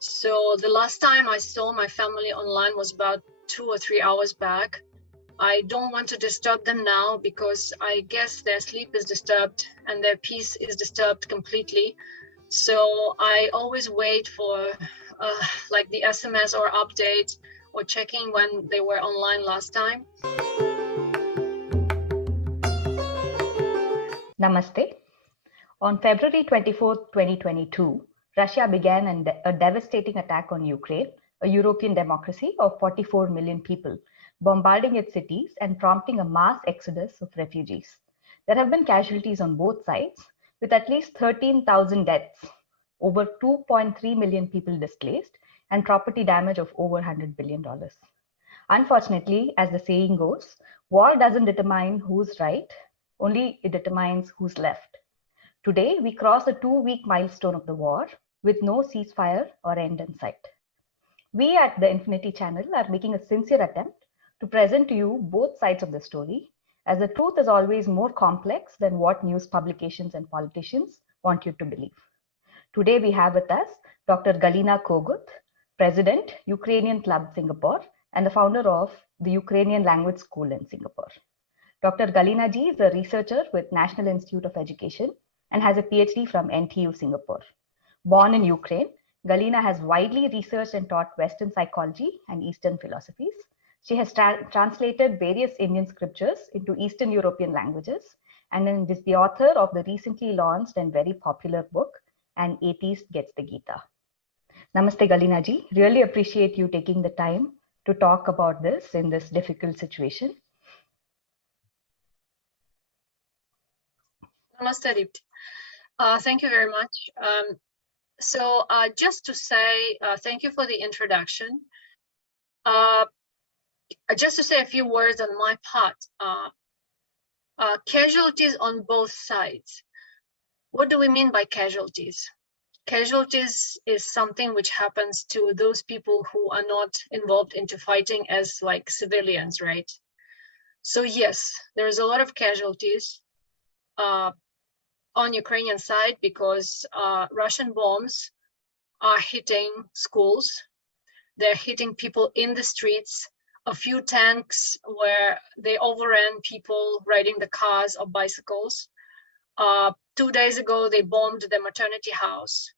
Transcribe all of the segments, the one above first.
So the last time I saw my family online was about 2 or 3 hours back. I don't want to disturb them now because I guess their sleep is disturbed and their peace is disturbed completely. So I always wait for like the SMS or update or checking when they were online last time. Namaste. On February 24, 2022, Russia began a devastating attack on Ukraine, a European democracy of 44 million people, bombarding its cities and prompting a mass exodus of refugees. There have been casualties on both sides, with at least 13,000 deaths, over 2.3 million people displaced, and property damage of over $100 billion. Unfortunately, as the saying goes, war doesn't determine who's right, only it determines who's left. Today, we cross the 2-week milestone of the war with no ceasefire or end in sight. We at the Infinity Channel are making a sincere attempt to present to you both sides of the story, as the truth is always more complex than what news publications and politicians want you to believe. Today, we have with us Dr. Galyna Kogut, President, Ukrainian Club Singapore, and the founder of the Ukrainian Language School in Singapore. Dr. Galyna ji is a researcher with National Institute of Education and has a PhD from NTU Singapore. Born in Ukraine, Galyna has widely researched and taught Western psychology and Eastern philosophies. She has translated various Indian scriptures into Eastern European languages and is the author of the recently launched and very popular book, An Atheist Gets the Gita. Namaste, Galyna ji. Really appreciate you taking the time to talk about this in this difficult situation. Namaste, Deepti. Thank you very much. So just to say thank you for the introduction. Just to say a few words on my part. Casualties on both sides. What do we mean by casualties? Casualties is something which happens to those people who are not involved into fighting as like civilians, right? So yes, there's a lot of casualties on Ukrainian side because Russian bombs are hitting schools. They're hitting people in the streets. A few tanks where they overran people riding the cars or bicycles. 2 days ago, they bombed the maternity house.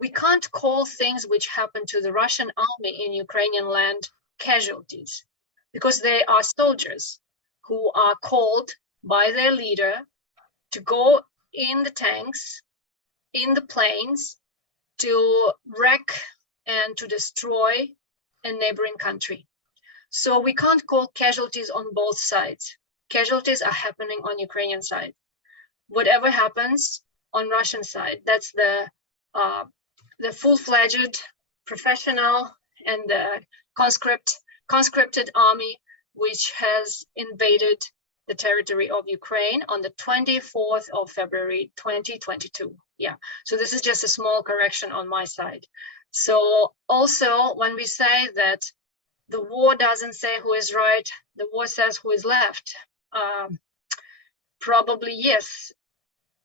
We can't call things which happen to the Russian army in Ukrainian land casualties because they are soldiers who are called by their leader to go in the tanks, in the planes, to wreck and to destroy a neighboring country. So we can't call casualties on both sides. Casualties are happening on Ukrainian side. Whatever happens on Russian side, that's the full-fledged, professional, and conscripted army which has invaded the territory of Ukraine on the 24th of February 2022. Yeah, so this is just a small correction on my side. So also when we say that the war doesn't say who is right, the war says who is left. Probably yes,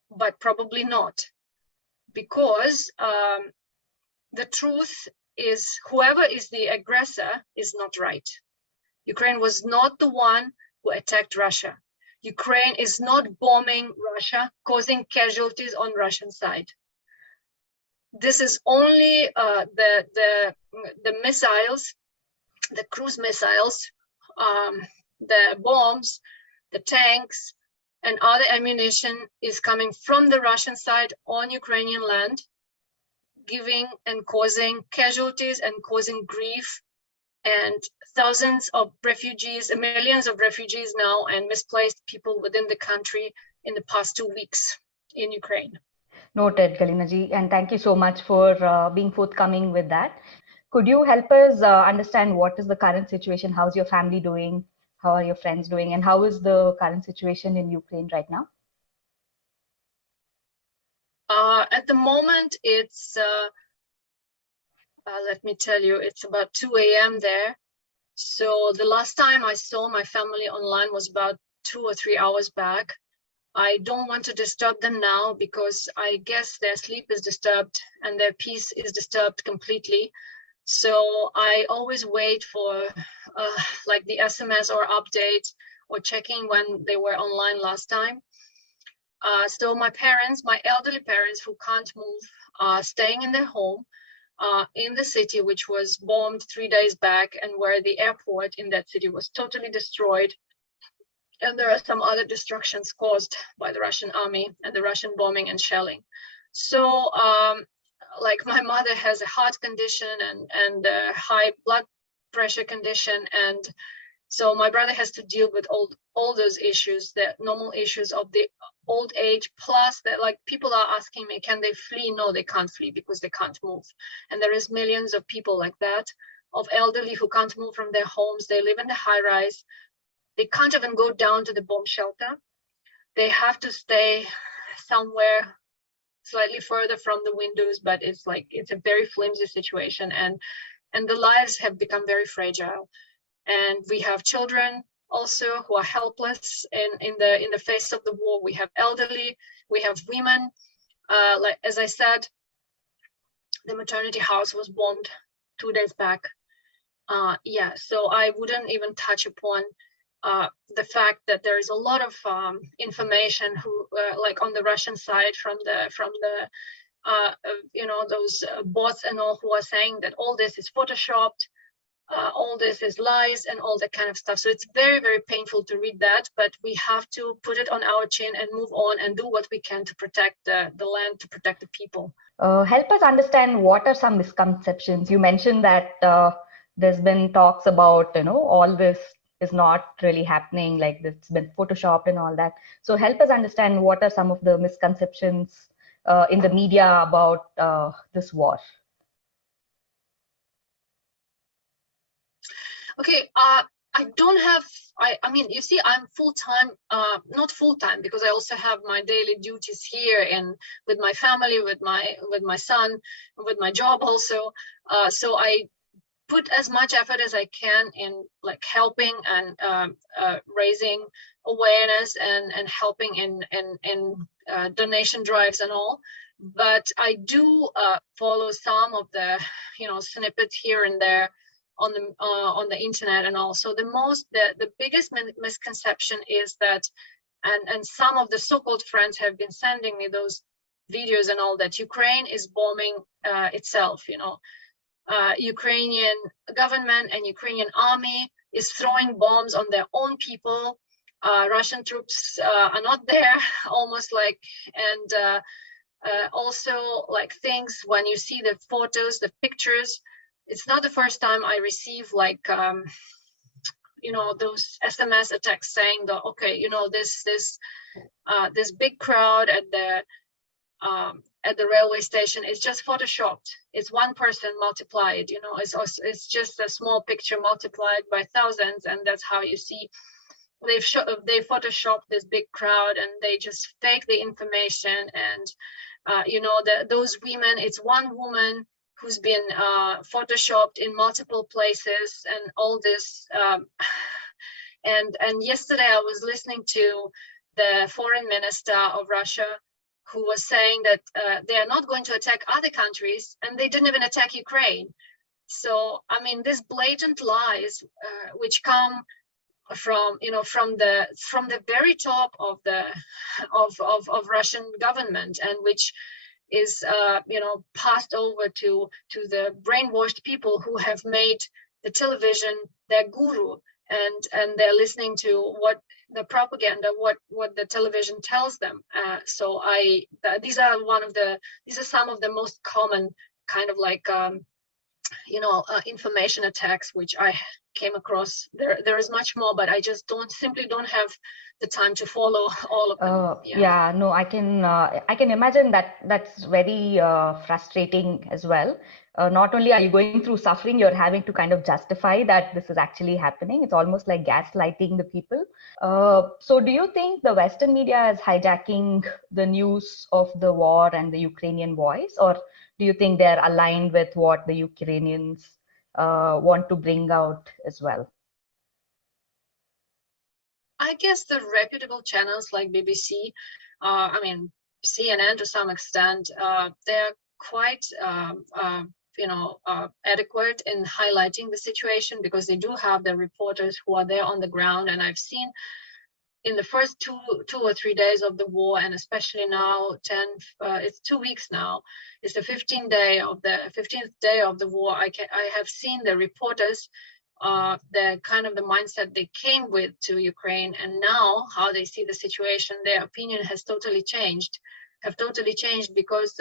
but probably not. Because the truth is whoever is the aggressor is not right. Ukraine was not the one who attacked Russia. Ukraine is not bombing Russia, causing casualties on Russian side. This is only the missiles, the cruise missiles, the bombs, the tanks, and other ammunition is coming from the Russian side on Ukrainian land, giving and causing casualties and causing grief, and thousands of refugees, millions of refugees now, and misplaced people within the country in the past 2 weeks in Ukraine. Noted, Galyna ji, and thank you so much for being forthcoming with that. Could you help us understand what is the current situation? How's your family doing? How are your friends doing? And how is the current situation in Ukraine right now? At the moment, it's, let me tell you, it's about 2 a.m. there. So the last time I saw my family online was about 2 or 3 hours back. I don't want to disturb them now because I guess their sleep is disturbed and their peace is disturbed completely. So I always wait for like the SMS or update or checking when they were online last time. So my parents, my elderly parents who can't move, are staying in their home in the city, which was bombed 3 days back, and where the airport in that city was totally destroyed. And there are some other destructions caused by the Russian army and the Russian bombing and shelling. So like my mother has a heart condition and a high blood pressure condition, and so my brother has to deal with all those issues, the normal issues of the old age, plus that, like, people are asking me, can they flee? No, they can't flee because they can't move. And there is millions of people like that, of elderly who can't move from their homes. They live in the high rise. They can't even go down to the bomb shelter. They have to stay somewhere slightly further from the windows, but it's a very flimsy situation, and the lives have become very fragile. And we have children also who are helpless in the face of the war. We have elderly, we have women. Like, as I said, the maternity house was bombed 2 days back. Yeah, so I wouldn't even touch upon the fact that there is a lot of information like on the Russian side from the those bots and all, who are saying that all this is photoshopped, all this is lies and all that kind of stuff. So it's very, very painful to read that, but we have to put it on our chin and move on and do what we can to protect the land, to protect the people. Help us understand, what are some misconceptions? You mentioned that there's been talks about, all this is not really happening, like it's been photoshopped and all that. So help us understand, what are some of the misconceptions in the media about this war? Okay, I don't have, I mean, you see, I'm full-time, not full-time, because I also have my daily duties here and with my family, with my son, with my job also. So I put as much effort as I can in, like, helping and raising awareness and helping in donation drives and all. But I do follow some of the snippets here and there on the internet. And also the biggest misconception is that, and some of the so-called friends have been sending me those videos and all, that Ukraine is bombing itself. Ukrainian government and Ukrainian army is throwing bombs on their own people. Russian troops are not there, almost like, and also, like, things, when you see the photos, the pictures, it's not the first time I receive, like, those SMS attacks saying that, okay, this big crowd at the railway station is just photoshopped. It's one person multiplied, it's just a small picture multiplied by thousands, and that's how you see. They photoshopped this big crowd, and they just fake the information. And those women, it's one woman who's been photoshopped in multiple places and all this. And yesterday I was listening to the foreign minister of Russia, who was saying that they are not going to attack other countries, and they didn't even attack Ukraine. So, I mean, these blatant lies, which come from the very top of the of Russian government, and which is passed over to the brainwashed people who have made the television their guru, and they're listening to what the propaganda, what the television tells them. So these are some of the most common kind of, like, information attacks which I came across. There is much more, but I just simply don't have the time to follow all of them. Yeah, no, I can imagine that that's very frustrating as well. Not only are you going through suffering, you're having to kind of justify that this is actually happening. It's almost like gaslighting the people. So do you think the Western media is hijacking the news of the war and the Ukrainian voice, or do you think they're aligned with what the Ukrainians want to bring out as well? I guess the reputable channels like BBC, I mean, CNN to some extent, they're quite, adequate in highlighting the situation, because they do have the reporters who are there on the ground. And I've seen in the first two or 3 days of the war, and especially now, it's 2 weeks now, it's the 15th day of the war. I have seen the reporters, the kind of the mindset they came with to Ukraine, and now how they see the situation. Their opinion have totally changed, because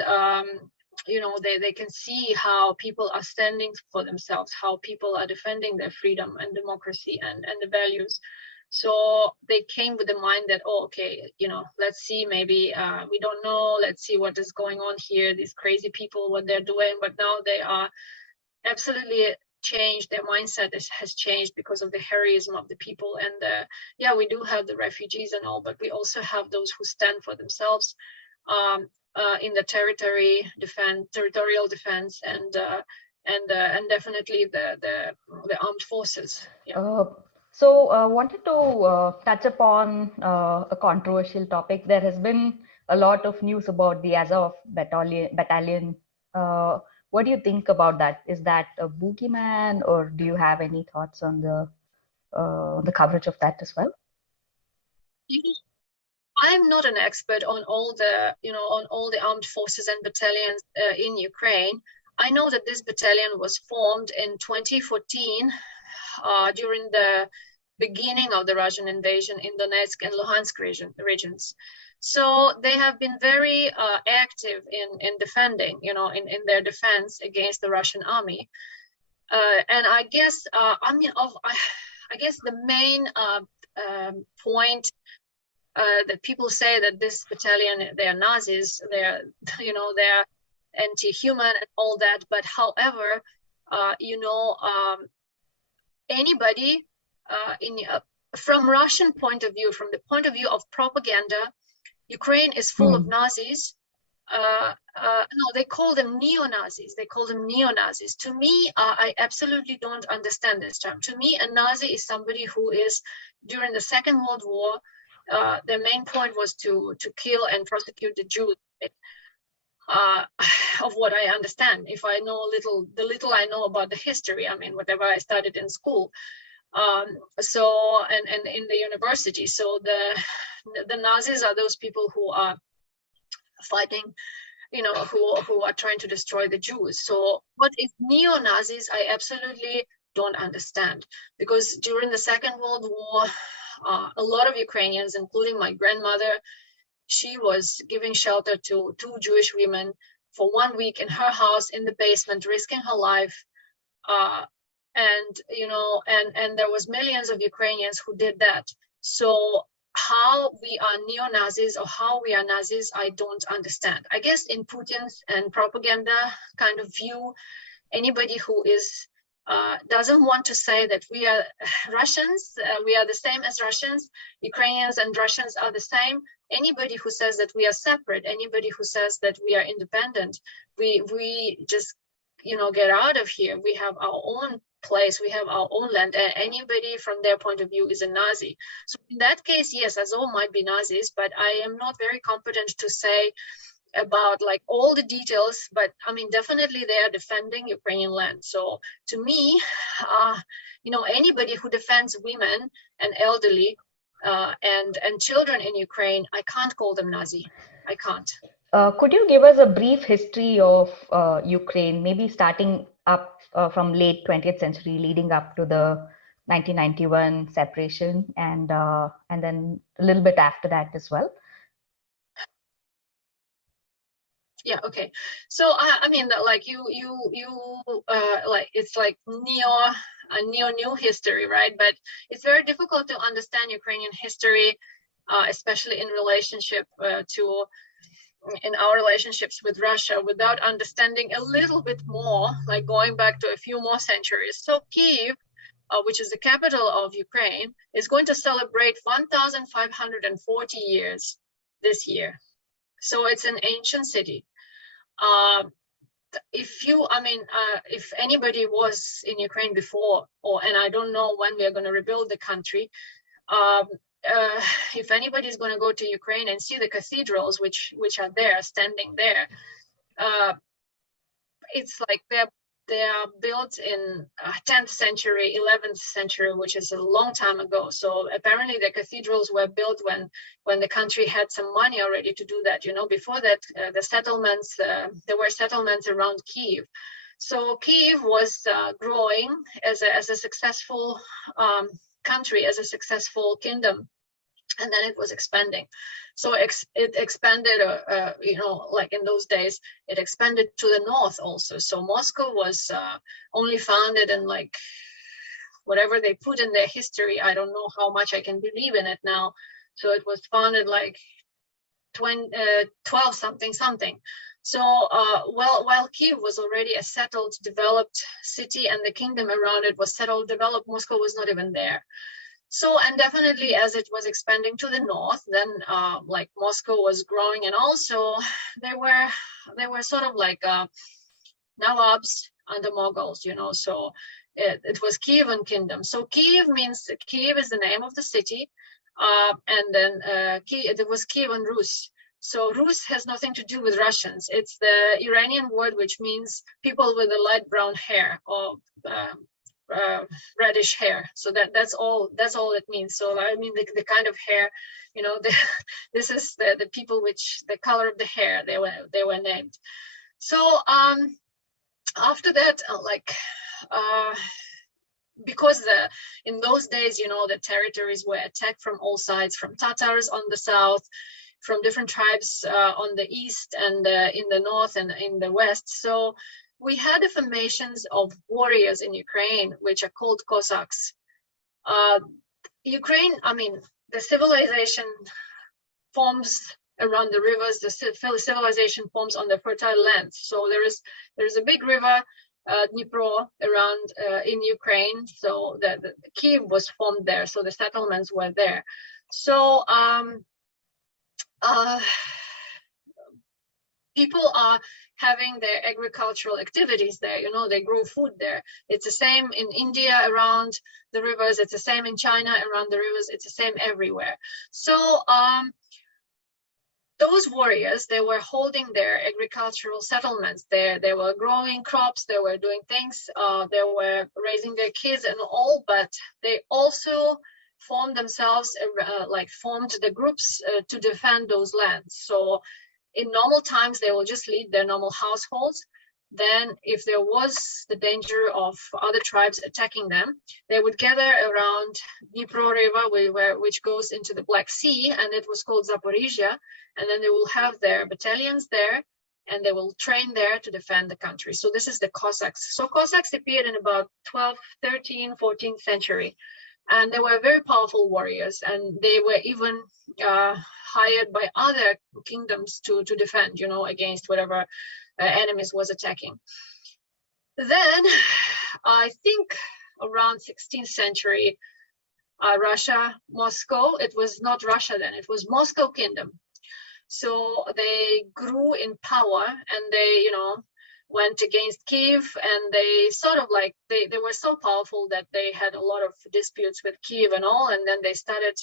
they can see how people are standing for themselves, how people are defending their freedom and democracy and the values. So they came with the mind that, oh, okay, let's see, maybe we don't know, let's see what is going on here, these crazy people, what they're doing. But now they are absolutely changed. Their mindset has changed because of the heroism of the people. And we do have the refugees and all, but we also have those who stand for themselves in the territorial defense, and definitely the armed forces. Yeah. Wanted to touch upon a controversial topic. There has been a lot of news about the Azov battalion. What do you think about that? Is that a boogeyman, or do you have any thoughts on the coverage of that as well? I'm not an expert on all the armed forces and battalions in Ukraine. I know that this battalion was formed in 2014 during the beginning of the Russian invasion in Donetsk and Luhansk regions. So they have been very active in defending, in their defense against the Russian army. And I guess, I guess the main point that people say that this battalion, they are Nazis, they're anti-human and all that. But however, anybody from Russian point of view, from the point of view of propaganda, Ukraine is full of Nazis. No, they call them neo-Nazis. To me, I absolutely don't understand this term. To me, a Nazi is somebody who is, during the Second World War, their main point was to kill and prosecute the Jews. Of what I understand, if I know the little I know about the history, I mean, whatever I studied in school, and in the university. So the Nazis are those people who are fighting, who are trying to destroy the Jews. So what is neo-Nazis? I absolutely don't understand, because during the Second World War, a lot of Ukrainians, including my grandmother, she was giving shelter to 2 Jewish women for 1 week in her house in the basement, risking her life. And there was millions of Ukrainians who did that. So how we are neo-Nazis or how we are Nazis, I don't understand. I guess in Putin's and propaganda kind of view, anybody who is doesn't want to say that we are Russians, we are the same as Russians, Ukrainians and Russians are the same. Anybody who says that we are separate, anybody who says that we are independent, we just, get out of here. We have our own place, we have our own land, and anybody from their point of view is a Nazi. So in that case, yes, Azov might be Nazis, but I am not very competent to say about like all the details, but I mean, definitely they are defending Ukrainian land. So to me, anybody who defends women and elderly and children in Ukraine, I can't call them Nazi. I can't. Could you give us a brief history of Ukraine, maybe starting up from late 20th century, leading up to the 1991 separation, and then a little bit after that as well? Yeah, okay. So I mean, like you like, it's like neo history, right? But it's very difficult to understand Ukrainian history, especially in relationship in our relationships with Russia, without understanding a little bit more, like going back to a few more centuries. So Kyiv, which is the capital of Ukraine, is going to celebrate 1,540 years this year. So it's an ancient city. If anybody was in Ukraine before, and I don't know when we are going to rebuild the country, if anybody is going to go to Ukraine and see the cathedrals, which are there, standing there, it's like they are built in 10th century, 11th century, which is a long time ago. So apparently the cathedrals were built when the country had some money already to do that. You know, before that, the settlements, there were settlements around Kiev. So Kiev was growing as a successful country, as a successful kingdom, and then it was expanding. So it expanded, you know, like in those days, it expanded to the north also. So Moscow was only founded in like whatever they put in their history. I don't know how much I can believe in it now. So it was founded like 12 something. So while Kiev was already a settled, developed city, and the kingdom around it was settled, developed, Moscow was not even there. So, and definitely as it was expanding to the north, then like Moscow was growing, and also they were sort of like Nawabs under Mongols, you know. So it was Kievan kingdom. So Kiev is the name of the city, and then it was Kievan Rus. So Rus has nothing to do with Russians. It's the Iranian word which means people with a light brown hair, or reddish hair. So that's all it means. So I mean the kind of hair, you know, this is the people which the color of the hair they were named. So after that, because in those days, you know, the territories were attacked from all sides, from Tatars on the south, from different tribes on the east, and in the north and in the west. So we had the formations of warriors in Ukraine, which are called Cossacks. Ukraine, I mean, the civilization forms around the rivers, the civilization forms on the fertile lands. So there is a big river, Dnipro, around in Ukraine. So the Kiev was formed there. So the settlements were there. So people are having their agricultural activities there. You know, they grow food there. It's the same in India around the rivers. It's the same in China around the rivers. It's the same everywhere. So those warriors, they were holding their agricultural settlements there. They were growing crops. They were doing things. They were raising their kids and all, but they also formed themselves, formed the groups to defend those lands. So in normal times, they will just lead their normal households. Then if there was the danger of other tribes attacking them, they would gather around Dnipro River, which goes into the Black Sea, and it was called Zaporizhia. And then they will have their battalions there, and they will train there to defend the country. So this is the Cossacks. So Cossacks appeared in about 12th, 13th, 14th century. And they were very powerful warriors, and they were even hired by other kingdoms to defend, you know, against whatever enemies was attacking. Then I think around 16th century, Russia, Moscow, it was not Russia then, it was Moscow Kingdom. So they grew in power, and they, you know, went against Kiev, and they sort of like, they were so powerful that they had a lot of disputes with Kiev and all, and then they started,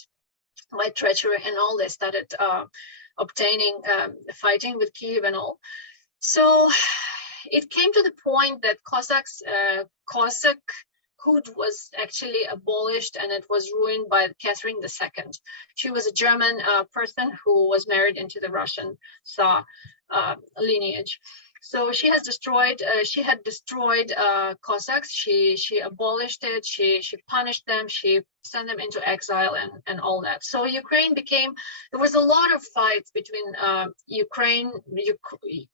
by treachery and all, they started fighting with Kiev and all. So it came to the point that Cossackhood was actually abolished, and it was ruined by Catherine II. She was a German person who was married into the Russian Tsar lineage. So she had destroyed Cossacks. She abolished it. She punished them. She sent them into exile and all that. So Ukraine there was a lot of fights between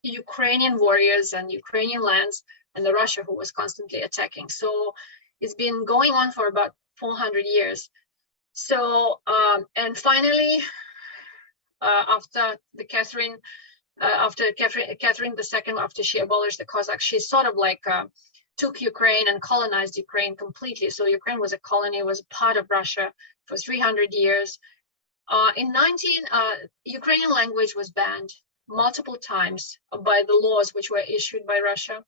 Ukrainian warriors and Ukrainian lands and the Russia, who was constantly attacking. So it's been going on for about 400 years. So and finally, after Catherine II, after she abolished the Cossacks, she sort of like took Ukraine and colonized Ukraine completely. So Ukraine was a colony, was a part of Russia for 300 years. Ukrainian language was banned multiple times by the laws which were issued by Russia.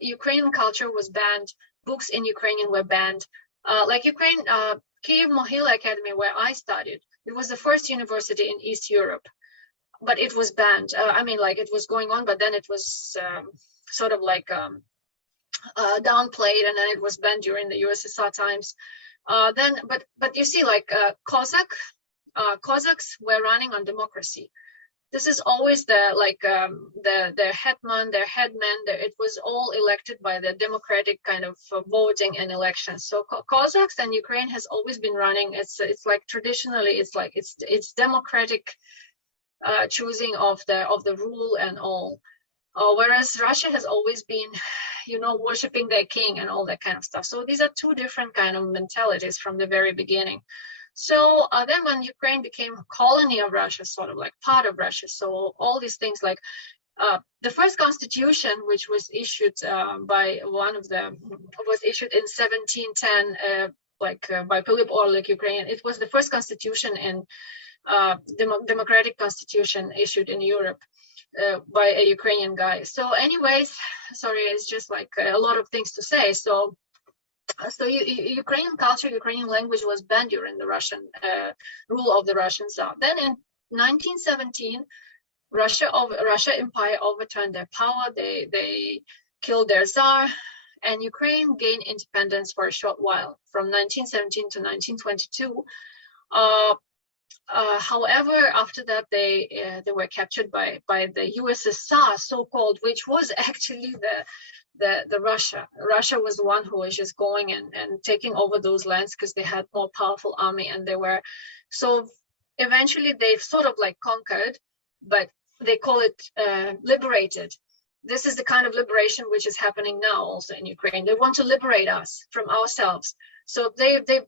Ukrainian culture was banned. Books in Ukrainian were banned. Ukraine Kyiv-Mohyla Academy, where I studied, it was the first university in East Europe, but it was banned. I mean, like, it was going on, but then it was sort of like downplayed, and then it was banned during the USSR times. But you see, like, Cossacks were running on democracy. This is always their hetman, their headman. It was all elected by the democratic kind of voting and elections. So Cossacks and Ukraine has always been running. It's like traditionally it's democratic choosing of the rule and all. Whereas Russia has always been, worshiping their king and all that kind of stuff. So these are two different kind of mentalities from the very beginning. So then when Ukraine became a colony of Russia, sort of like part of Russia, so all these things like the first constitution, which was issued was issued in 1710, by Philip Orlik, Ukrainian. It was the first constitution in democratic constitution issued in Europe by a Ukrainian guy. So anyways, sorry, it's just like a lot of things to say. So Ukrainian culture, Ukrainian language was banned during the Russian rule of the Russian Tsar. Then in 1917, Russia Empire overturned their power. They killed their Tsar, and Ukraine gained independence for a short while from 1917 to 1922. However, after that, they were captured by the USSR, so-called, which was actually the Russia. Russia was the one who was just going and taking over those lands because they had more powerful army, and they were, so eventually they've sort of like conquered, but they call it liberated. This is the kind of liberation which is happening now also in Ukraine. They want to liberate us from ourselves. So they've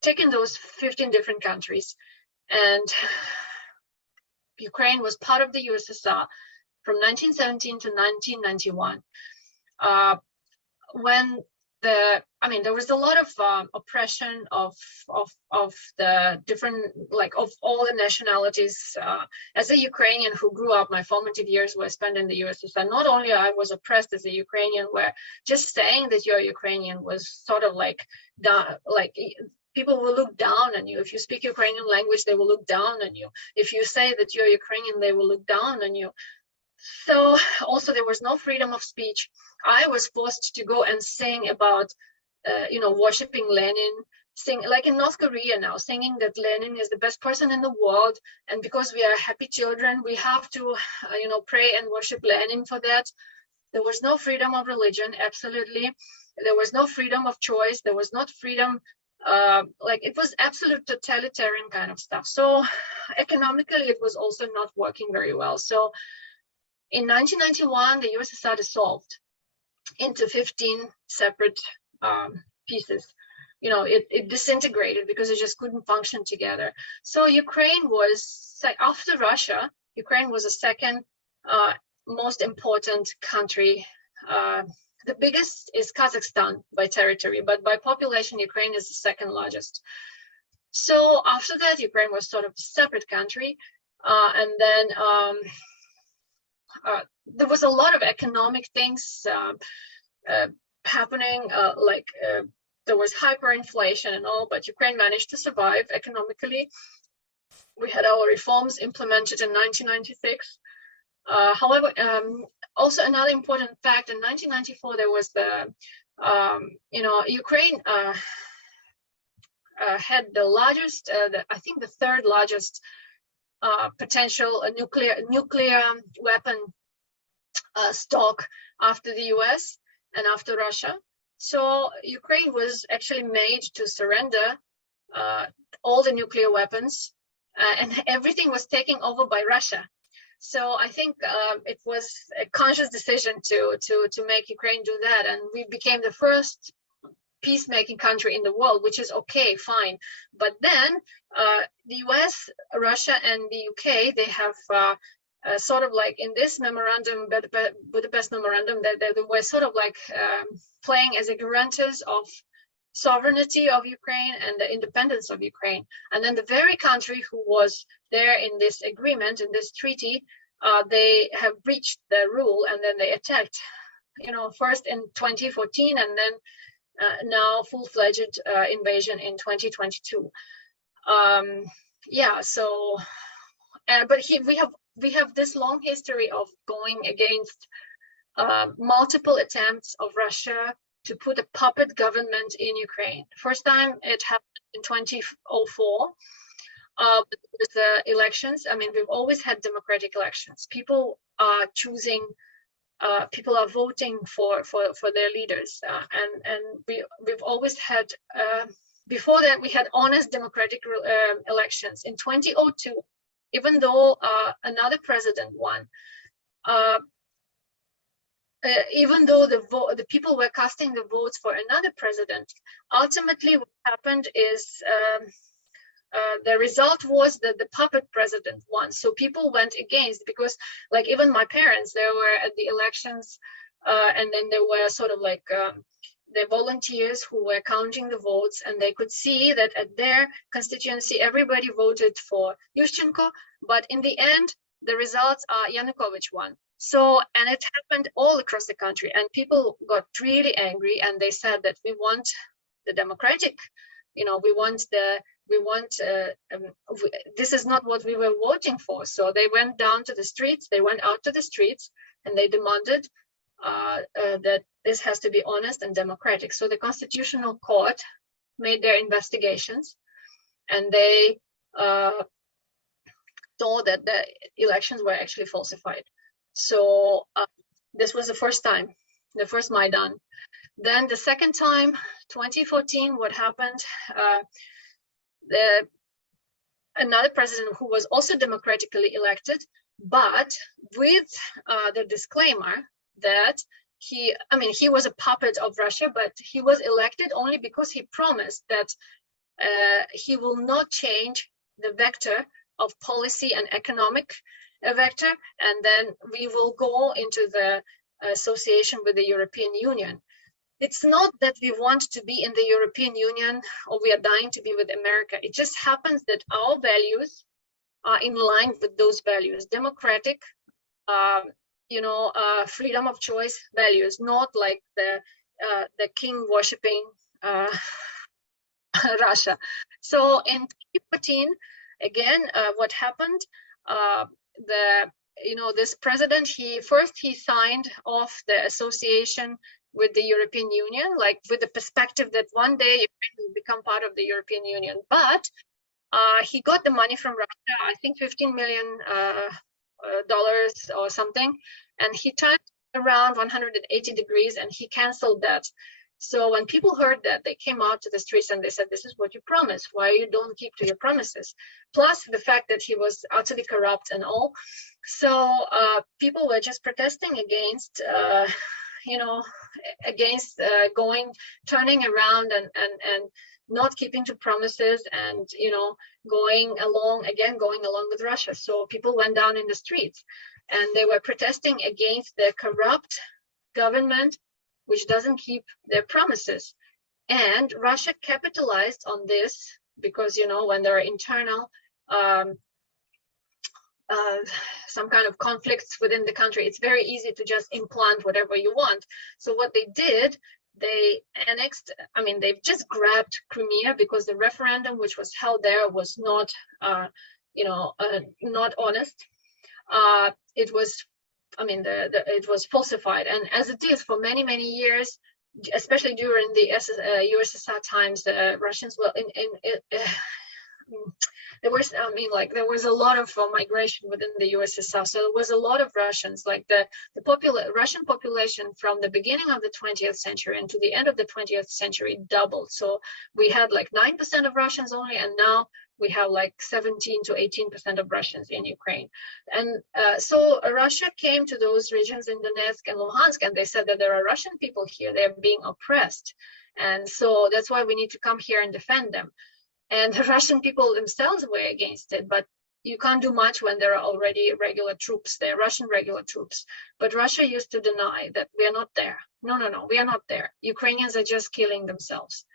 taken those 15 different countries, and Ukraine was part of the USSR from 1917 to 1991. When there was a lot of oppression of the different, like, of all the nationalities. As a Ukrainian who grew up, my formative years were spent in the USSR. Not only I was oppressed as a Ukrainian, where just saying that you're Ukrainian was sort of like people will look down on you. If you speak Ukrainian language, they will look down on you. If you say that you're Ukrainian, they will look down on you. So also there was no freedom of speech. I was forced to go and sing about, worshiping Lenin, sing like in North Korea now, singing that Lenin is the best person in the world. And because we are happy children, we have to, pray and worship Lenin for that. There was no freedom of religion, absolutely. There was no freedom of choice. There was not freedom. It was absolute totalitarian kind of stuff. So economically, it was also not working very well. So in 1991, the USSR dissolved into 15 separate pieces. It disintegrated because it just couldn't function together. So Ukraine was, after Russia, Ukraine was the second most important country. The biggest is Kazakhstan by territory, but by population, Ukraine is the second largest. So after that, Ukraine was sort of a separate country. And then there was a lot of economic things happening, there was hyperinflation and all, but Ukraine managed to survive economically. We had our reforms implemented in 1996. However, also another important fact, in 1994, there was Ukraine had the largest, I think the third largest potential nuclear weapon stock after the US and after Russia. So Ukraine was actually made to surrender all the nuclear weapons, and everything was taken over by Russia. So I think it was a conscious decision to make Ukraine do that, and we became the first peacemaking country in the world, which is okay, fine. But then the US, Russia, and the UK, they have sort of like in this memorandum, Budapest memorandum, that they were sort of like playing as a guarantors of sovereignty of Ukraine and the independence of Ukraine. And then the very country who was there in this agreement, in this treaty, they have breached the rule, and then they attacked, first in 2014, and then now full-fledged invasion in 2022. Yeah, so but we have this long history of going against multiple attempts of Russia to put a puppet government in Ukraine. First time it happened in 2004 with the elections. I mean, we've always had democratic elections. People are choosing. People are voting for their leaders, and we've always had. Before that, we had honest democratic elections. In 2002, even though another president won, even though the people were casting the votes for another president, ultimately what happened is the result was that the puppet president won. So people went against, because like even my parents, they were at the elections, and then there were sort of like the volunteers who were counting the votes, and they could see that at their constituency, everybody voted for Yushchenko, but in the end, the results are Yanukovych won. So, and it happened all across the country, and people got really angry, and they said that we want the democratic, we want this is not what we were voting for. So they went down to the streets, they went out to the streets, and they demanded that this has to be honest and democratic. So the Constitutional Court made their investigations, and they saw that the elections were actually falsified. So this was the first time, the first Maidan. Then the second time, 2014, what happened? Another president who was also democratically elected, but with the disclaimer that he was a puppet of Russia, but he was elected only because he promised that he will not change the vector of policy and economic vector, and then we will go into the association with the European Union. It's not that we want to be in the European Union or we are dying to be with America. It just happens that our values are in line with those values, democratic, freedom of choice values, not like the king worshipping Russia. So in 2014, again, what happened? This president, he signed off the association with the European Union, like with the perspective that one day Ukraine will become part of the European Union. But he got the money from Russia, I think $15 million or something, and he turned around 180 degrees and he canceled that. So when people heard that, they came out to the streets and they said, this is what you promised, why you don't keep to your promises? Plus the fact that he was utterly corrupt and all. So people were just protesting against turning around and not keeping to promises, and going along with Russia. So people went down in the streets and they were protesting against the corrupt government which doesn't keep their promises. And Russia capitalized on this because when there are internal some kind of conflicts within the country, it's very easy to just implant whatever you want. So what they did, they they've just grabbed Crimea because the referendum which was held there was not, not honest. It was, it was falsified, and as it is for many, many years, especially during the USSR times, the Russians were there was a lot of migration within the USSR, so there was a lot of Russians. Like the Russian population from the beginning of the 20th century and to the end of the 20th century doubled. So we had like 9% of Russians only, and now we have like 17 to 18% of Russians in Ukraine. And so Russia came to those regions in Donetsk and Luhansk, and they said that there are Russian people here, they're being oppressed, and so that's why we need to come here and defend them. And the Russian people themselves were against it, but you can't do much when there are already regular troops there, Russian regular troops. But Russia used to deny that we are not there. No, we are not there. Ukrainians are just killing themselves.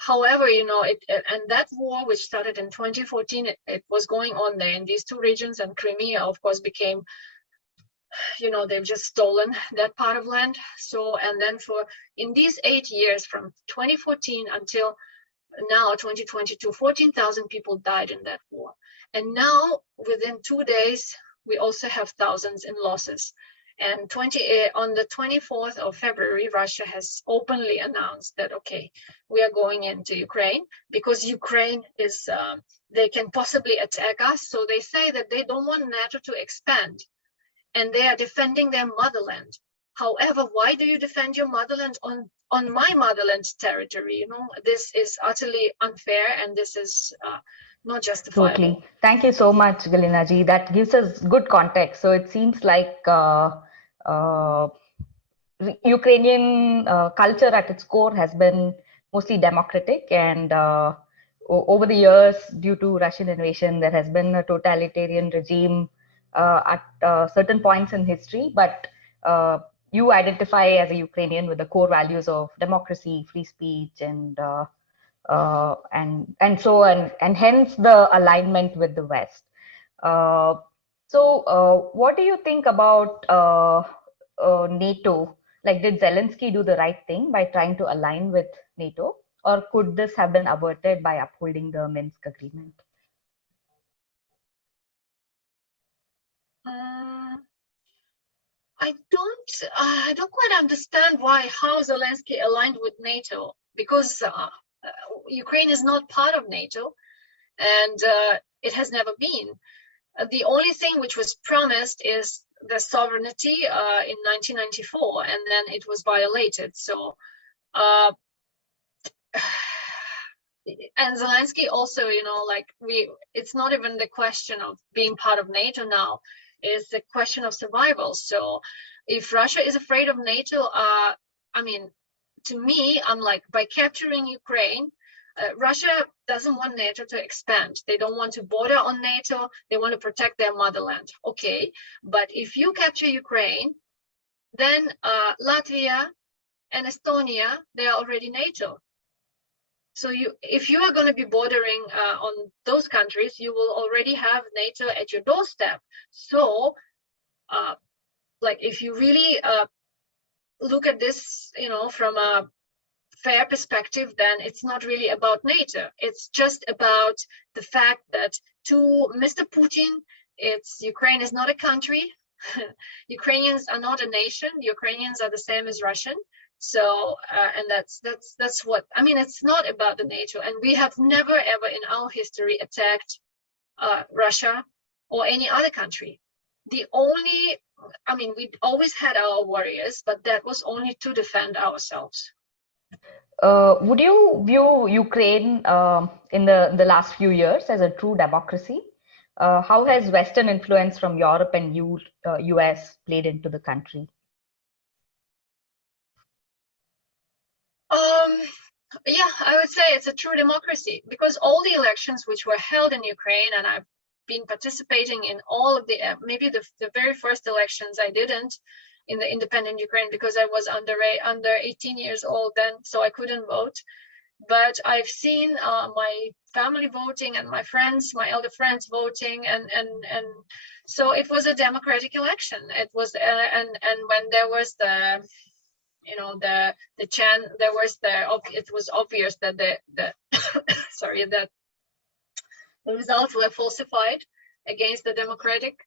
However, and that war, which started in 2014, it was going on there in these two regions, and Crimea, of course, became they've just stolen that part of land. So, and then in these 8 years from 2014 until now 2022, 14,000 people died in that war. And now within 2 days we also have thousands in losses. And on the 24th of February, Russia has openly announced that, okay, we are going into Ukraine because Ukraine is, they can possibly attack us. So they say that they don't want NATO to expand and they are defending their motherland. However, why do you defend your motherland on my motherland territory? This is utterly unfair and this is not justifiable. Totally. Thank you so much, Galyna ji. That gives us good context. So it seems like Ukrainian culture at its core has been mostly democratic, and over the years, due to Russian invasion, there has been a totalitarian regime at certain points in history. But you identify as a Ukrainian with the core values of democracy, free speech, and hence the alignment with the West. What do you think about NATO? Like, did Zelensky do the right thing by trying to align with NATO, or could this have been averted by upholding the Minsk agreement? I don't quite understand how Zelensky aligned with NATO, because Ukraine is not part of NATO, and it has never been. The only thing which was promised is the sovereignty in 1994, and then it was violated. So, and Zelensky also, it's not even the question of being part of NATO now, it's the question of survival. So if Russia is afraid of NATO, to me, I'm like, by capturing Ukraine, Russia doesn't want NATO to expand. They don't want to border on NATO. They want to protect their motherland. Okay, but if you capture Ukraine, then Latvia and Estonia, they are already NATO. So if you are going to be bordering on those countries, you will already have NATO at your doorstep. So, if you really look at this, from a fair perspective, then it's not really about NATO. It's just about the fact that to Mr. Putin, Ukraine is not a country. Ukrainians are not a nation. Ukrainians are the same as Russian. So, and that's what, it's not about the NATO. And we have never ever in our history attacked Russia or any other country. We always had our warriors, but that was only to defend ourselves. Would you view Ukraine in the last few years as a true democracy? How has Western influence from Europe and US played into the country? Yeah, I would say it's a true democracy, because all the elections which were held in Ukraine, and I've been participating in all of maybe the very first elections I didn't in the independent Ukraine, because I was under 18 years old then, so I couldn't vote. But I've seen my family voting and my elder friends voting, and so it was a democratic election. It was, and when there was it was obvious that the that the results were falsified against the democratic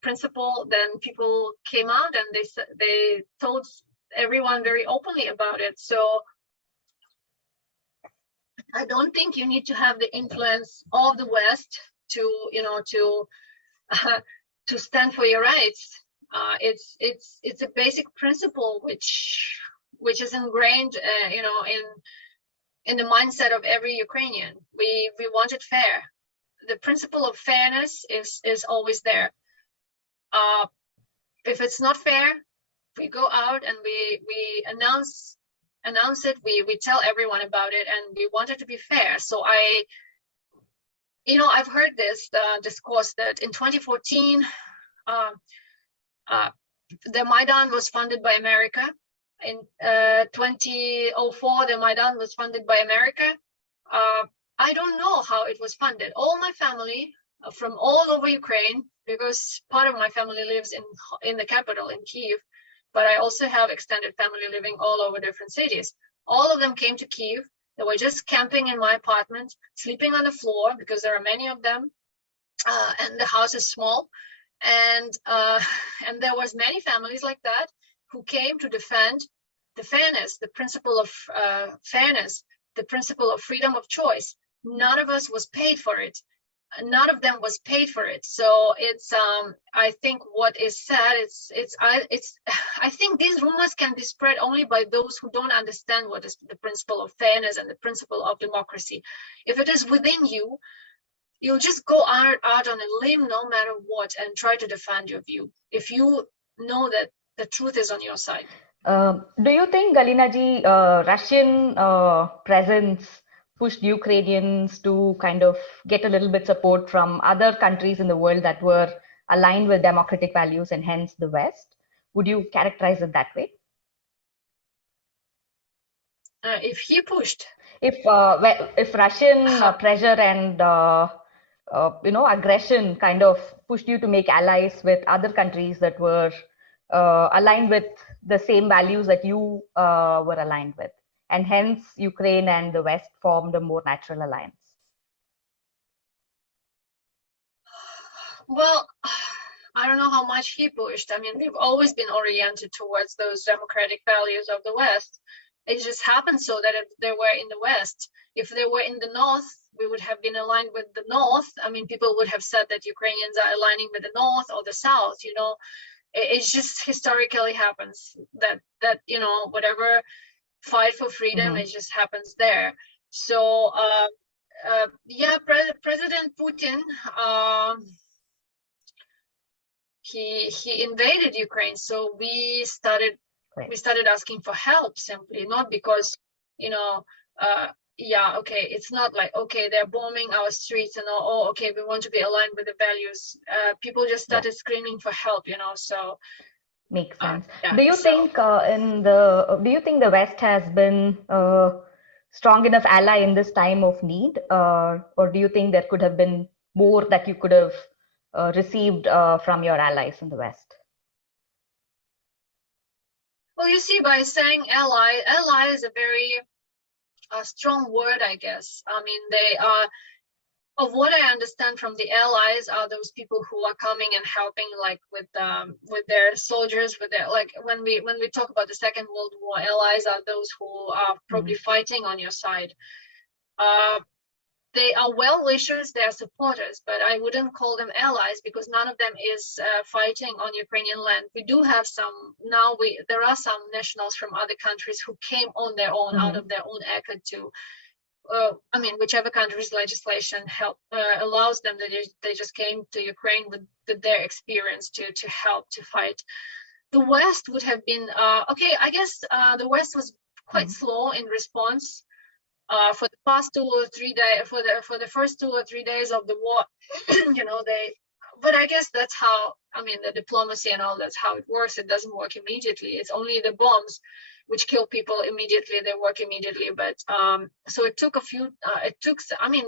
principle. Then people came out and they told everyone very openly about it. So I don't think you need to have the influence of the West to stand for your rights. It's a basic principle which is ingrained, in the mindset of every Ukrainian. We want it fair. The principle of fairness is always there. If it's not fair, we go out and we announce it. We tell everyone about it, and we want it to be fair. So I've heard this discourse that in 2014. The Maidan was funded by America. In 2004, the Maidan was funded by America. I don't know how it was funded. All my family from all over Ukraine, because part of my family lives in the capital, in Kyiv, but I also have extended family living all over different cities. All of them came to Kyiv. They were just camping in my apartment, sleeping on the floor, because there are many of them, and the house is small. And there was many families like that who came to defend the fairness, the principle of fairness, the principle of freedom of choice. None of us was paid for it. None of them was paid for it. So it's I think what is said, I think these rumors can be spread only by those who don't understand what is the principle of fairness and the principle of democracy. If it is within you, you'll just go out on a limb no matter what and try to defend your view if you know that the truth is on your side. Do you think, Galyna ji, Russian presence pushed Ukrainians to kind of get a little bit support from other countries in the world that were aligned with democratic values and hence the West? Would you characterize it that way? If he pushed, if Russian pressure and aggression kind of pushed you to make allies with other countries that were aligned with the same values that you were aligned with, and hence Ukraine and the West formed a more natural alliance. Well, I don't know how much he pushed. I mean, we've always been oriented towards those democratic values of the West. It just happened so that if they were in the West, if they were in the North, we would have been aligned with the North. I mean, people would have said that Ukrainians are aligning with the North or the South, you know. It just historically happens that you know, whatever fight for freedom, it just happens there. So yeah, President Putin, he invaded Ukraine, so we started asking for help, simply, not because, you know, yeah, okay, it's not like, okay, they're bombing our streets and oh, okay, we want to be aligned with the values. People just started screaming for help, you know. So makes sense. Yeah, do you think the West has been strong enough ally in this time of need, or do you think there could have been more that you could have received from your allies in the West? Well, you see, by saying ally is a very strong word, I guess. I mean, they are, of what I understand from the allies, are those people who are coming and helping, like with their soldiers, with their, like when we talk about the Second World War, allies are those who are probably fighting on your side. They are well-wishers, they are supporters, but I wouldn't call them allies because none of them is fighting on Ukrainian land. We do have some, now there are some nationals from other countries who came on their own, out of their own accord to, I mean, whichever country's legislation allows them, they just came to Ukraine with their experience to help, to fight. The West would have been, okay, I guess the West was quite slow in response. For the past 2 or 3 days, for the first 2 or 3 days of the war, you know, but I guess that's how, I mean, the diplomacy and all, that's how it works. It doesn't work immediately. It's only the bombs which kill people immediately. They work immediately. But so it took I mean,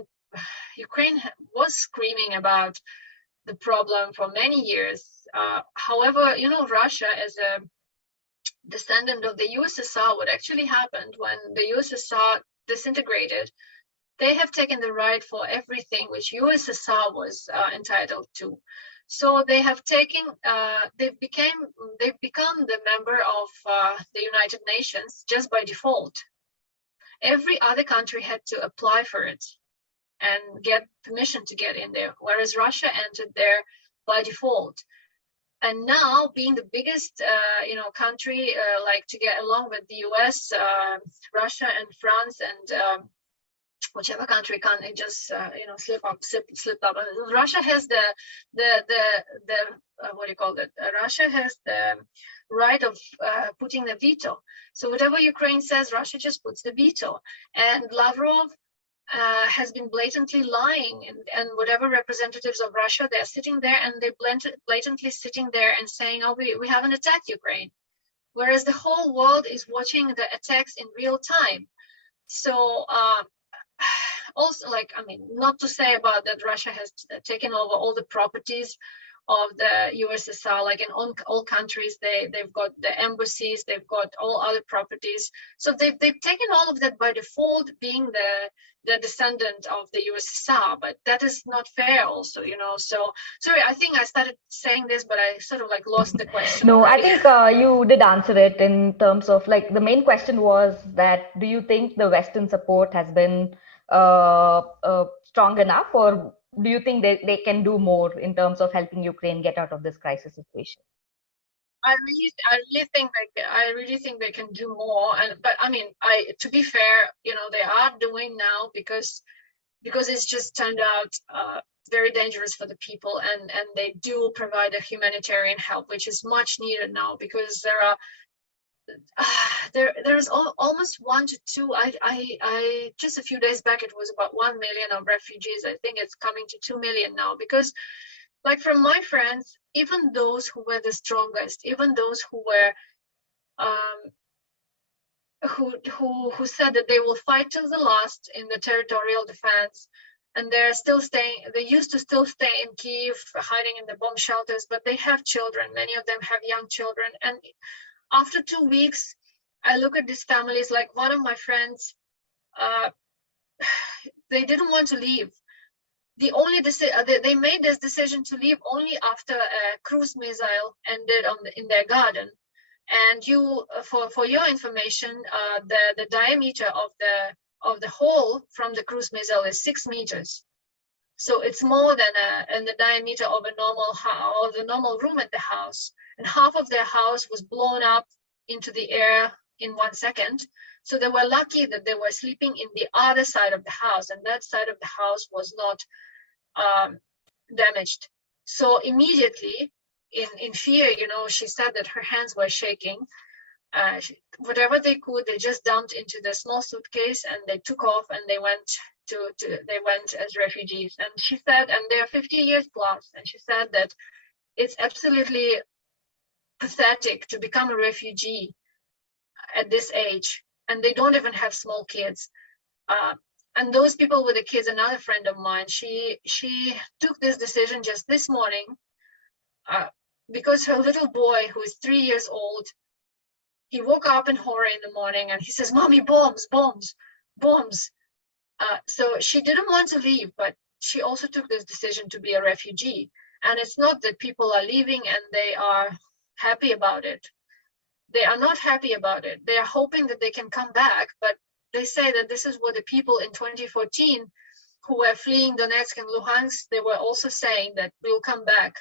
Ukraine was screaming about the problem for many years. However, you know, Russia, as a descendant of the USSR, what actually happened when the USSR disintegrated, they have taken the right for everything which USSR was entitled to. So they have taken, they've become the member of the United Nations just by default. Every other country had to apply for it and get permission to get in there, whereas Russia entered there by default. And now, being the biggest, you know, country, like to get along with the US, Russia, and France, and whichever country can't just, you know, slip up. Russia has the what do you call it? Russia has the right of putting the veto. So whatever Ukraine says, Russia just puts the veto. And Lavrov has been blatantly lying, and whatever representatives of Russia, they're sitting there and they're blatantly sitting there and saying, oh, we haven't attacked Ukraine, whereas the whole world is watching the attacks in real time. So Also, like, I mean, not to say about that Russia has taken over all the properties of the USSR, like in all countries, they've got the embassies, they've got all other properties. So they've taken all of that by default, being the descendant of the USSR, but that is not fair also, you know. So sorry, I think I started saying this, but I sort of like lost the question No, I already. think you did answer it in terms of like the main question was that do you think the Western support has been strong enough, or do you think they can do more in terms of helping Ukraine get out of this crisis situation? I really think they can do more. But I mean, to be fair, you know, they are doing now because it's just turned out very dangerous for the people, and they do provide a humanitarian help, which is much needed now, because there are there's almost 1 to 2. I just a few days back it was about 1 million of refugees. I think it's coming to 2 million now, because like from my friends, even those who were the strongest, even those who were who said that they will fight till the last in the territorial defense, and they're still staying, they used to still stay in Kiev, hiding in the bomb shelters, but they have children, many of them have young children, and after 2 weeks I look at these families, like one of my friends, they didn't want to leave. The only they made this decision to leave only after a cruise missile ended in their garden. And you, for your information, the diameter of the hole from the cruise missile is 6 meters. So it's more than the diameter of a normal room at the house. And half of their house was blown up into the air in 1 second. So they were lucky that they were sleeping in the other side of the house, and that side of the house was not damaged. So immediately, in fear, you know, she said that her hands were shaking. Whatever they could, they just dumped into the small suitcase, and they took off, and they went as refugees. And she said, and they're 50 years plus, and she said that it's absolutely pathetic to become a refugee at this age, and they don't even have small kids. And those people with the kids, another friend of mine, she took this decision just this morning, because her little boy, who is 3 years old, he woke up in horror in the morning, and he says, "Mommy, bombs, bombs, bombs." So she didn't want to leave, but she also took this decision to be a refugee. And it's not that people are leaving and they are happy about it. They are not happy about it. They are hoping that they can come back, but they say that this is what the people in 2014 who were fleeing Donetsk and Luhansk, they were also saying that we'll come back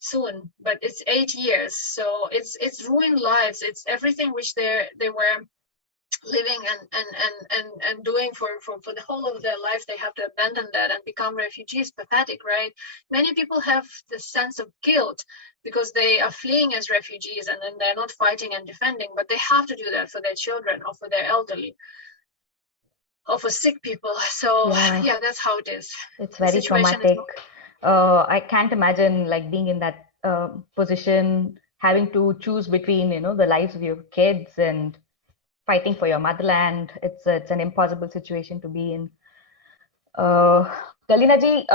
soon. But it's 8 years, so it's ruined lives. It's everything which they were living and doing for the whole of their life. They have to abandon that and become refugees. Pathetic, right? Many people have the sense of guilt because they are fleeing as refugees, and then they're not fighting and defending, but they have to do that for their children or for their elderly or for sick people. So yeah, that's how it is. It's very traumatic. I can't imagine like being in that position, having to choose between, you know, the lives of your kids and fighting for your motherland. It's an impossible situation to be in. Galyna ji,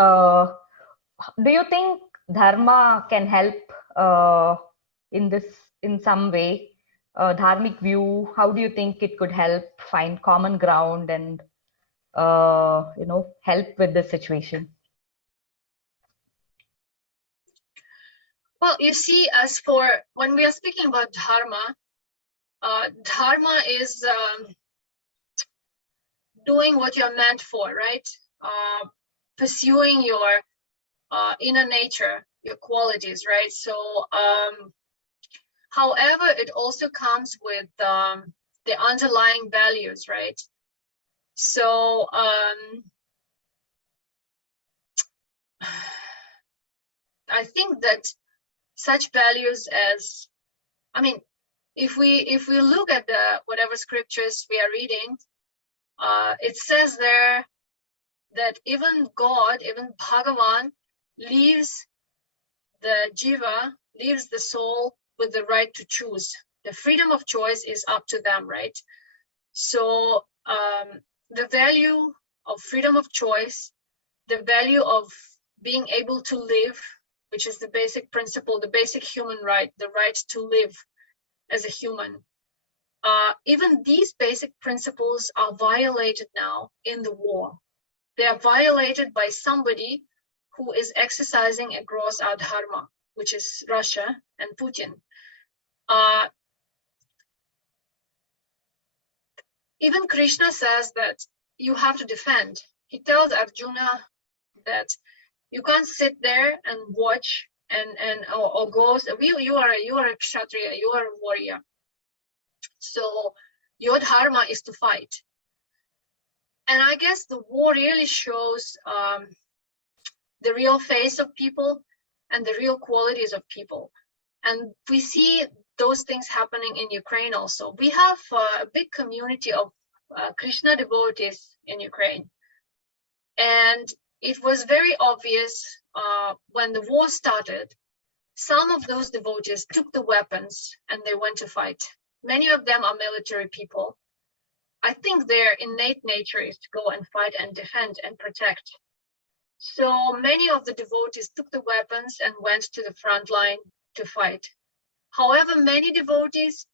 do you think dharma can help in some way? Dharmic view, how do you think it could help find common ground and you know, help with this situation? Well, you see, as for when we are speaking about dharma, dharma is doing what you're meant for, right? Pursuing your inner nature, your qualities, right? So however, it also comes with the underlying values, right? So I think that such values as, I mean, if we look at the whatever scriptures we are reading, it says there that even God, even Bhagavan, leaves the jiva, leaves the soul with the right to choose. The freedom of choice is up to them, right? So the value of freedom of choice, the value of being able to live, which is the basic principle, the basic human right, the right to live as a human. Even these basic principles are violated now in the war. They are violated by somebody who is exercising a gross adharma, which is Russia and Putin. Even Krishna says that you have to defend. He tells Arjuna that you can't sit there and watch or go. You are a kshatriya, you are a warrior. So your dharma is to fight. And I guess the war really shows the real face of people and the real qualities of people. And we see those things happening in Ukraine also. We have a big community of Krishna devotees in Ukraine. And it was very obvious when the war started, some of those devotees took the weapons and they went to fight. Many of them are military people. I think their innate nature is to go and fight and defend and protect. So many of the devotees took the weapons and went to the front line to fight. However, many devotees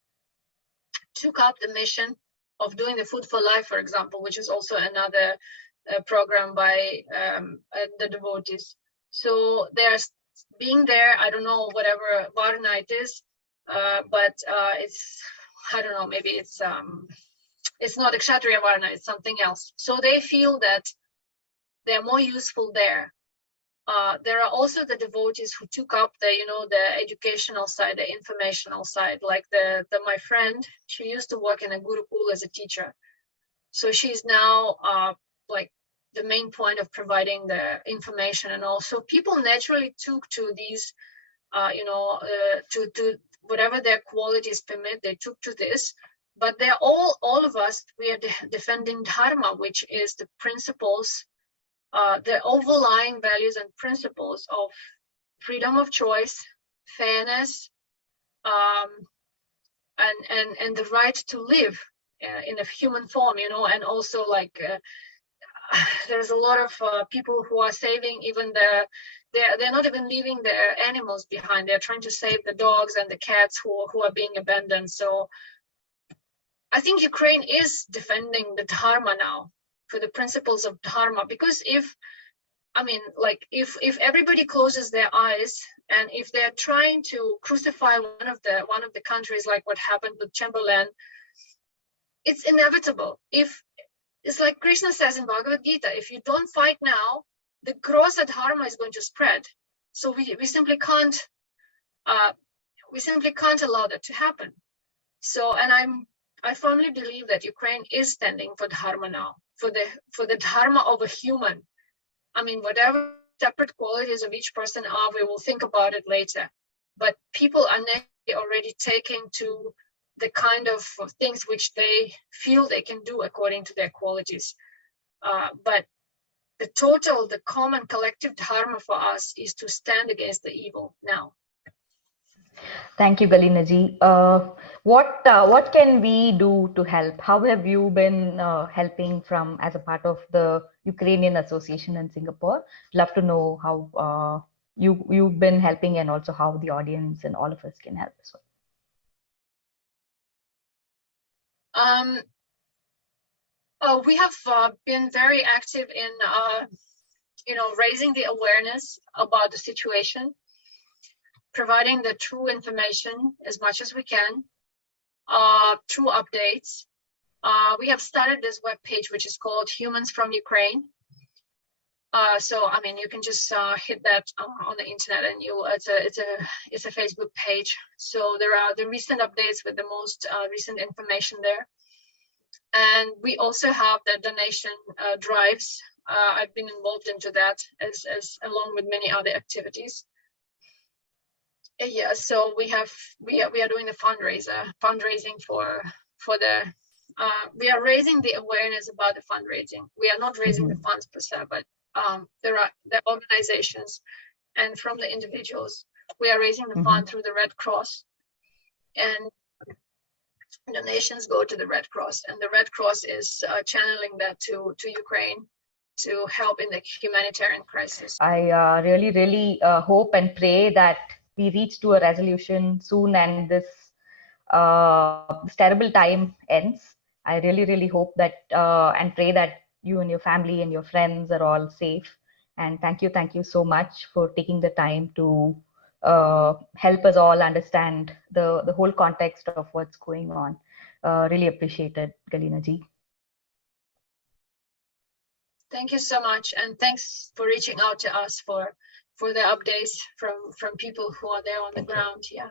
took up the mission of doing the Food for Life, for example, which is also another program by the devotees. So they're being there, I don't know, whatever Varna it is, but it's, I don't know, maybe it's not a Kshatriya Varna, it's something else. So they feel that they're more useful there. There are also the devotees who took up the, the educational side, the informational side, like my friend, she used to work in a Gurukul as a teacher. So she's now like the main point of providing the information, and also people naturally took to these, to whatever their qualities permit, they took to this. But they're all of us, we are defending dharma, which is the principles, the overlying values and principles of freedom of choice, fairness, and the right to live in a human form, and also like there's a lot of people who are saving even they're not even leaving their animals behind. They're trying to save the dogs and the cats who are being abandoned. So I think Ukraine is defending the dharma now, for the principles of dharma, because if everybody closes their eyes and if they're trying to crucify one of the countries, like what happened with Chamberlain, it's inevitable. If it's like Krishna says in Bhagavad Gita, if you don't fight now, the gross dharma is going to spread. So we simply can't allow that to happen. So, and I firmly believe that Ukraine is standing for dharma now, for the dharma of a human. I mean, whatever separate qualities of each person are, we will think about it later. But people are already taking to the kind of things which they feel they can do according to their qualities. But the common collective dharma for us is to stand against the evil now. Thank you, Galyna ji. What can we do to help? How have you been helping as a part of the Ukrainian Association in Singapore? Love to know how you've been helping, and also how the audience and all of us can help as well. We have been very active in raising the awareness about the situation, providing the true information as much as we can, true updates. We have started this webpage, which is called Humans from Ukraine. So I mean, you can just hit that on the internet, and it's a Facebook page. So there are the recent updates with the most recent information there. And we also have the donation drives. I've been involved into that as along with many other activities. Yeah, so we are doing the fundraising for the we are raising the awareness about the fundraising. We are not raising the funds per se, but there are the organizations, and from the individuals, we are raising the fund through the Red Cross, and donations go to the Red Cross, and the Red Cross is channeling that to Ukraine. to help in the humanitarian crisis. I really hope and pray that we reach to a resolution soon and this terrible time ends. I really hope that and pray that you and your family and your friends are all safe. And thank you so much for taking the time to help us all understand the whole context of what's going on. Really appreciate it, Galyna ji. Thank you so much, and thanks for reaching out to us for the updates from people who are there on the ground. Yeah.